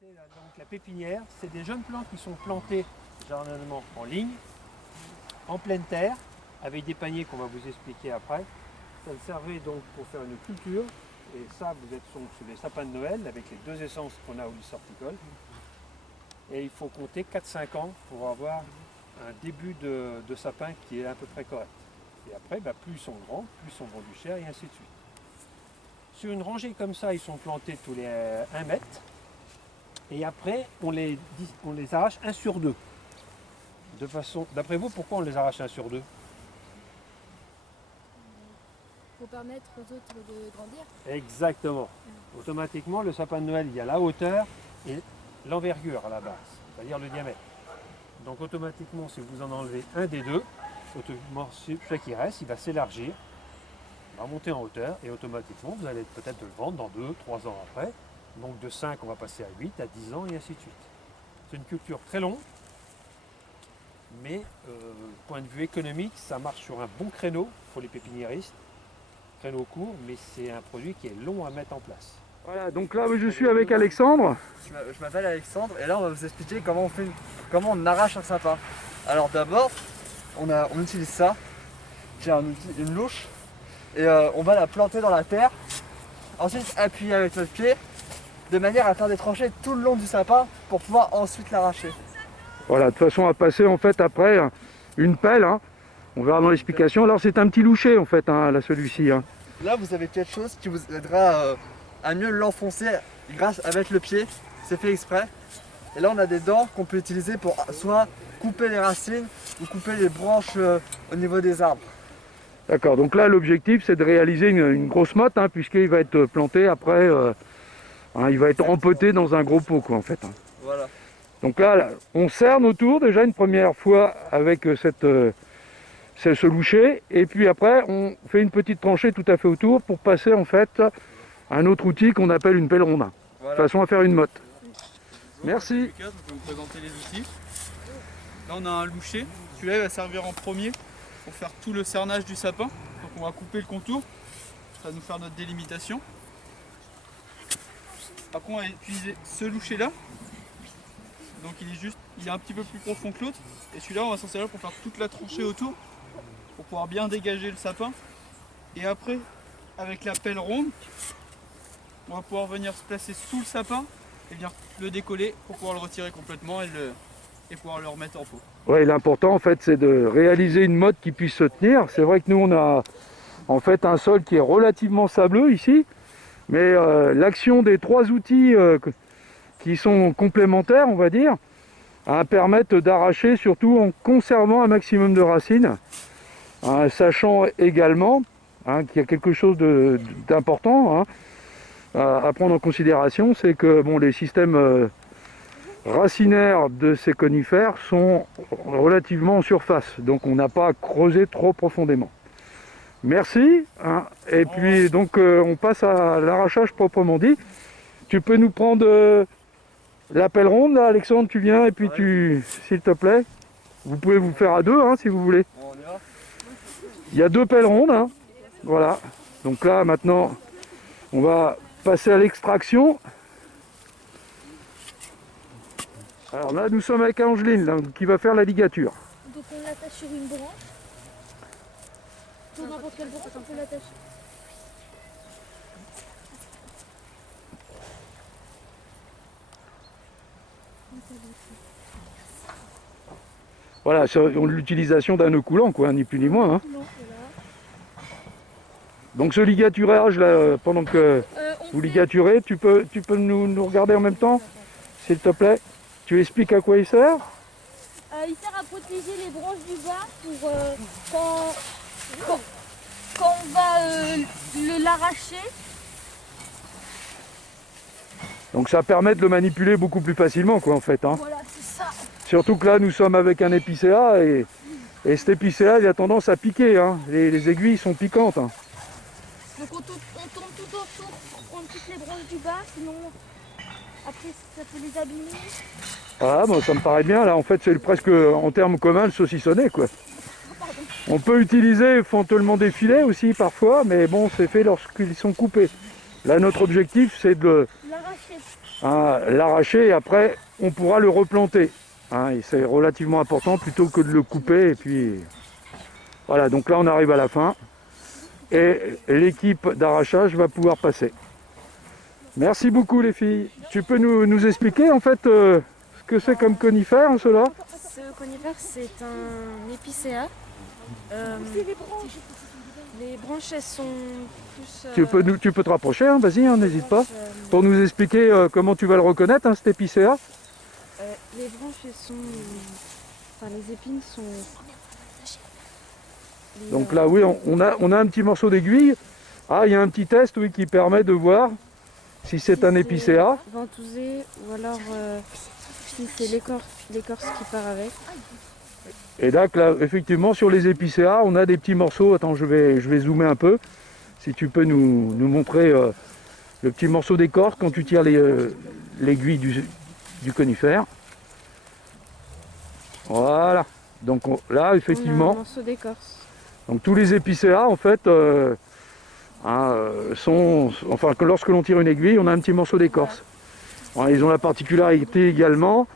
Donc la pépinière, c'est des jeunes plants qui sont plantés généralement en ligne, en pleine terre, avec des paniers qu'on va vous expliquer après. Ça servait donc pour faire une culture, et ça vous êtes sur les sapins de Noël avec les deux essences qu'on a au lycée horticole. Et il faut compter 4-5 ans pour avoir un début de sapin qui est à peu près correct. Et après, plus ils sont grands, plus ils sont vendus cher et ainsi de suite. Sur une rangée comme ça, ils sont plantés tous les 1 mètre. Et après, on les arrache 1 sur 2. De façon, d'après vous, pourquoi on les arrache 1 sur 2? Pour permettre aux autres de grandir. Exactement. Automatiquement, le sapin de Noël, il y a la hauteur et l'envergure à la base, c'est-à-dire le diamètre. Donc automatiquement, si vous en enlevez un des deux, celui qui reste, il va s'élargir, va monter en hauteur et automatiquement, vous allez peut-être le vendre dans 2-3 ans après. Donc de 5, on va passer à 8, à 10 ans et ainsi de suite. C'est une culture très longue, mais point de vue économique, ça marche sur un bon créneau pour les pépiniéristes. Créneau court, mais c'est un produit qui est long à mettre en place. Voilà, donc là je suis avec Alexandre. Je m'appelle Alexandre et là on va vous expliquer comment on arrache un sapin. Alors d'abord, on utilise ça, j'ai une louche, et on va la planter dans la terre. Ensuite appuyer avec notre pied, de manière à faire des tranchées tout le long du sapin pour pouvoir ensuite l'arracher. Voilà, de façon à passer en fait après une pelle, hein. On verra dans l'explication. Alors c'est un petit loucher en fait, hein, là celui-ci. Hein. Là vous avez quelque chose qui vous aidera à mieux l'enfoncer avec le pied, c'est fait exprès. Et là on a des dents qu'on peut utiliser pour soit couper les racines ou couper les branches au niveau des arbres. D'accord, donc là l'objectif c'est de réaliser une grosse motte, hein, puisqu'il va être planté après, il va être empoté dans un gros pot quoi en fait. Hein. Voilà. Donc là on cerne autour déjà une première fois avec ce loucher, et puis après on fait une petite tranchée tout à fait autour pour passer en fait à un autre outil qu'on appelle une pelle ronde, Voilà. de façon à faire une motte. Bonjour, Merci. Lucas, je vais vous présenter les outils. Là on a un loucher, celui-là il va servir en premier pour faire tout le cernage du sapin. Donc on va couper le contour, ça va nous faire notre délimitation. Après on va utiliser ce loucher là, donc il est un petit peu plus profond que l'autre, et celui-là on va s'en servir pour faire toute la tranchée autour, pour pouvoir bien dégager le sapin. Et après, avec la pelle ronde, on va pouvoir venir se placer sous le sapin et bien le décoller pour pouvoir le retirer complètement et pouvoir le remettre en pot. Ouais, l'important en fait c'est de réaliser une motte qui puisse se tenir. C'est vrai que nous on a en fait un sol qui est relativement sableux ici, mais l'action des 3 outils qui sont complémentaires, on va dire, permettent d'arracher surtout en conservant un maximum de racines, sachant également qu'il y a quelque chose d'important à prendre en considération, c'est que les systèmes racinaires de ces conifères sont relativement en surface, donc on n'a pas à creuser trop profondément. Merci, et puis donc on passe à l'arrachage proprement dit. Tu peux nous prendre la pelle ronde là, Alexandre, tu viens et puis s'il te plaît, vous pouvez vous faire à 2 si vous voulez. Bon, on y va. Il y a 2 pelles rondes, voilà. Donc là maintenant on va passer à l'extraction. Alors là nous sommes avec Angeline là, qui va faire la ligature. Donc on l'attache sur une branche. Sur n'importe quelle branche, on peut l'attacher. Voilà, c'est l'utilisation d'un nœud coulant, quoi, ni plus ni moins. Non, voilà. Donc ce ligaturage, là, pendant que vous Fait... ligaturez, tu peux nous regarder en même temps, s'il te plaît. Tu expliques à quoi il sert? il sert à protéger les branches du bas pour quand on va l'arracher. Donc ça permet de le manipuler beaucoup plus facilement, quoi, en fait. Voilà, c'est ça. Surtout que là, nous sommes avec un épicéa, et cet épicéa, il a tendance à piquer. Les aiguilles sont piquantes. Donc on tourne tout autour pour prendre toutes les branches du bas, sinon après ça peut les abîmer. Voilà, ça me paraît bien. Là, en fait, c'est presque en termes communs le saucissonné, quoi. On peut utiliser éventuellement des filets aussi parfois, mais bon, c'est fait lorsqu'ils sont coupés. Là, notre objectif, c'est de l'arracher. hein, l'arracher et après on pourra le replanter. Hein, et c'est relativement important plutôt que de le couper. Et puis voilà, donc là on arrive à la fin et l'équipe d'arrachage va pouvoir passer. Merci beaucoup les filles. Tu peux nous expliquer en fait ce que c'est comme conifère cela? Ce conifère, c'est un épicéa. Les branches, elles sont plus... Tu peux te rapprocher, hein, vas-y, hein, n'hésite pas. Pour nous expliquer comment tu vas le reconnaître, hein, cet épicéa. les branches, elles sont... Enfin, les épines sont... Donc là, oui, on a un petit morceau d'aiguille. Ah, il y a un petit test, oui, qui permet de voir si c'est un épicéa. Ventousé, ou alors si c'est l'écorce qui part avec. Et là, effectivement, sur les épicéas, on a des petits morceaux. Attends, je vais zoomer un peu. Si tu peux nous montrer le petit morceau d'écorce quand tu tires l'aiguille du conifère. Voilà. Donc là, effectivement... On a un morceau d'écorce. Donc tous les épicéas, en fait, sont... Enfin, lorsque l'on tire une aiguille, on a un petit morceau d'écorce. Voilà, ils ont la particularité également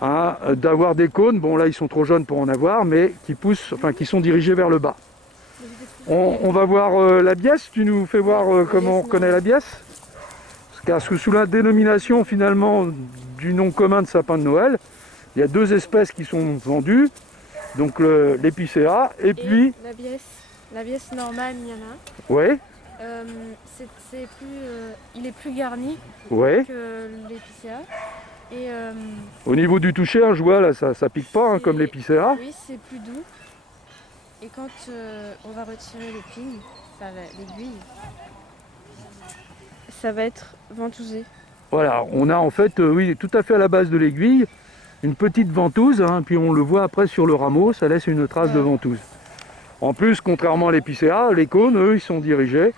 d'avoir des cônes. Bon, là, ils sont trop jeunes pour en avoir, mais qui poussent, enfin, qui sont dirigés vers le bas. On va voir la biesse. Tu nous fais voir comment on reconnaît la biesse. Parce que sous la dénomination, finalement, du nom commun de sapin de Noël, il y a deux espèces qui sont vendues. Donc l'épicéa et puis... La biesse normale, il y en a. Oui. Il est plus garni Ouais. que l'épicéa. Et au niveau du toucher, hein, je vois là, ça pique pas hein, comme l'épicéa. oui, c'est plus doux. Et quand on va retirer l'épine, l'aiguille, ça va être ventousé. Voilà, on a en fait, oui, tout à fait à la base de l'aiguille, une petite ventouse, hein, puis on le voit après sur le rameau, ça laisse une trace de ventouse. En plus, contrairement à l'épicéa, les cônes, eux, ils sont dirigés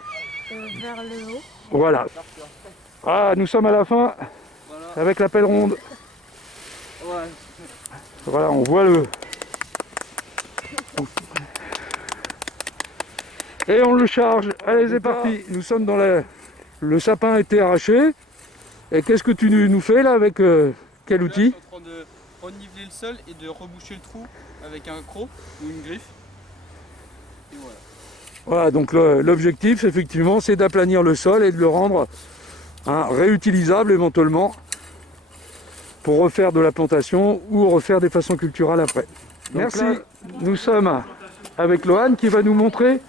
vers le haut. Voilà. Ah, nous sommes à la fin, avec la pelle ronde. Ouais. Voilà, on voit le... Et on le charge. Allez, c'est parti. Nous sommes dans le sapin a été arraché. Et qu'est-ce que tu nous fais là avec quel outil? Je suis en train de reniveler le sol et de reboucher le trou avec un croc ou une griffe. Et voilà. Voilà, donc l'objectif effectivement c'est d'aplanir le sol et de le rendre réutilisable éventuellement pour refaire de la plantation ou refaire des façons culturelles après. Merci. Nous sommes avec Lohan qui va nous montrer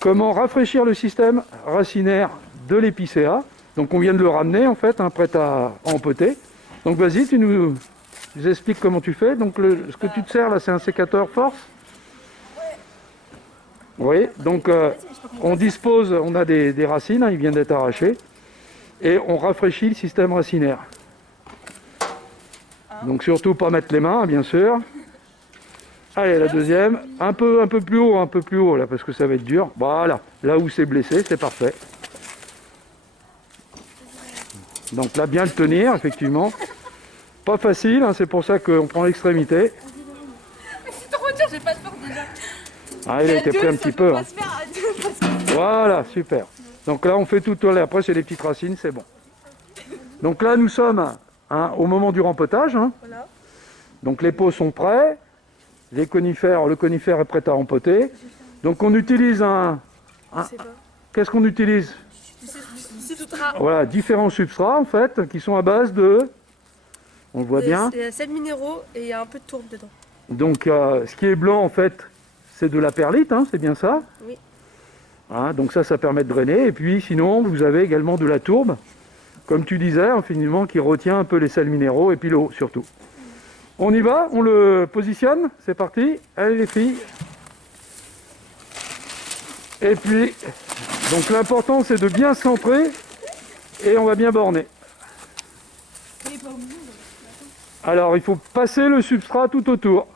comment rafraîchir le système racinaire de l'épicéa. Donc on vient de le ramener en fait, prêt à empoter. Donc vas-y, tu nous expliques comment tu fais. Donc ce que tu te sers là, c'est un sécateur force. Oui, donc on a des racines, hein, il vient d'être arraché, et on rafraîchit le système racinaire. Donc surtout pas mettre les mains, bien sûr. Allez, la deuxième, un peu plus haut là, parce que ça va être dur. Voilà, là où c'est blessé, c'est parfait. Donc là, bien le tenir, effectivement. Pas facile, hein, c'est pour ça qu'on prend l'extrémité. C'est trop dur, j'ai pas de force déjà. Ah, il a été pris un petit peu. Hein. Voilà, super. Donc là, on fait tout. Après, c'est les petites racines, c'est bon. Donc là, nous sommes au moment du rempotage. Hein. Voilà. Donc les pots sont prêts. Le conifère est prêt à rempoter. Donc on utilise qu'est-ce qu'on utilise? Voilà, différents substrats en fait, qui sont à base de... On le voit bien. Il y a 7 minéraux et il y a un peu de tourbe dedans. Donc ce qui est blanc en fait, c'est de la perlite, hein, c'est bien ça? Oui. Donc ça permet de drainer. Et puis sinon, vous avez également de la tourbe, comme tu disais, finalement, qui retient un peu les sels minéraux et puis l'eau surtout. On y va, on le positionne, c'est parti. Allez les filles. Et puis, donc l'important c'est de bien centrer et on va bien borner. Alors il faut passer le substrat tout autour.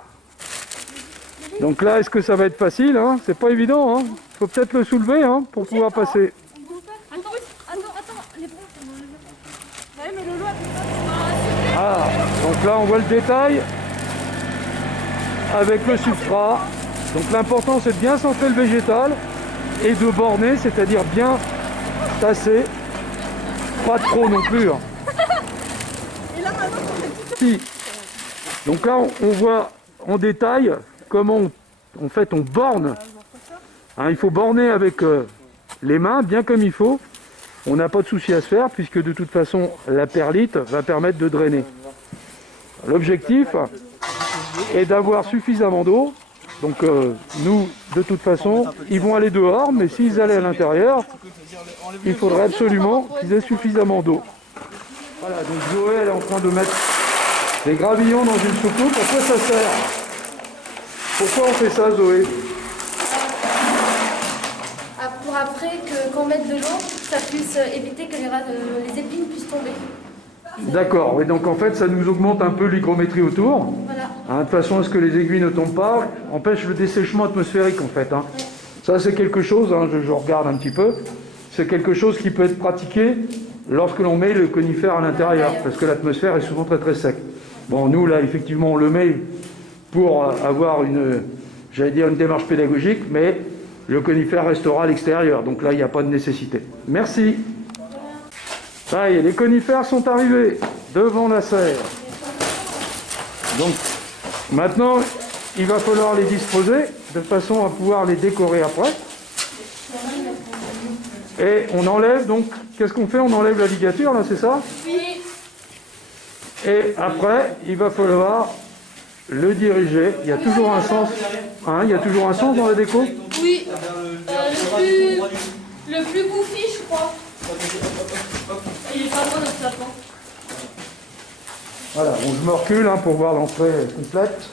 Donc là, est-ce que ça va être facile hein? C'est pas évident, hein. Faut peut-être le soulever pour pouvoir passer. Attends, les branches. Ouais, mais Lolo Donc là on voit le détail avec le substrat. Donc l'important c'est de bien centrer le végétal et de borner, c'est-à-dire bien tasser, pas trop non plus. Et là maintenant, Si. Donc là, on voit en détail comment en fait on borne. Hein, il faut borner avec les mains, bien comme il faut. On n'a pas de souci à se faire, puisque de toute façon, la perlite va permettre de drainer. L'objectif est d'avoir suffisamment d'eau. Donc nous, de toute façon, ils vont aller dehors, mais s'ils allaient à l'intérieur, il faudrait absolument qu'ils aient suffisamment d'eau. Voilà, donc Zoé, elle est en train de mettre des gravillons dans une soucoupe. À quoi ça sert? Pourquoi on fait ça, Zoé? Pour après que quand on mette de l'eau, ça puisse éviter que les épines puissent tomber. D'accord, oui, donc en fait, ça nous augmente un peu l'hygrométrie autour. Voilà. Hein, de façon à ce que les aiguilles ne tombent pas, empêche le dessèchement atmosphérique en fait. Hein. Ça c'est quelque chose, hein, je regarde un petit peu, c'est quelque chose qui peut être pratiqué lorsque l'on met le conifère à l'intérieur, parce que l'atmosphère est souvent très très sec. Bon, nous là effectivement on le met pour avoir une démarche pédagogique, mais le conifère restera à l'extérieur, donc là il n'y a pas de nécessité. Merci. Ça y est, les conifères sont arrivés devant la serre. Donc maintenant, il va falloir les disposer de façon à pouvoir les décorer après. Et on enlève donc, qu'est-ce qu'on fait? On enlève la ligature là, c'est ça? Oui. Et après, il va falloir le diriger. Il y a toujours un sens, hein, il y a toujours un sens dans la déco? Oui. Le plus goofy, je crois. Il est pas loin notre sapin. Voilà, bon, je me recule hein, pour voir l'entrée complète.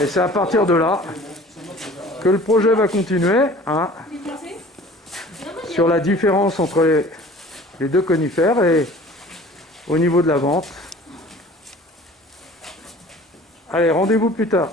Et c'est à partir de là que le projet va continuer hein, sur la différence entre les deux conifères et au niveau de la vente. Allez, rendez-vous plus tard.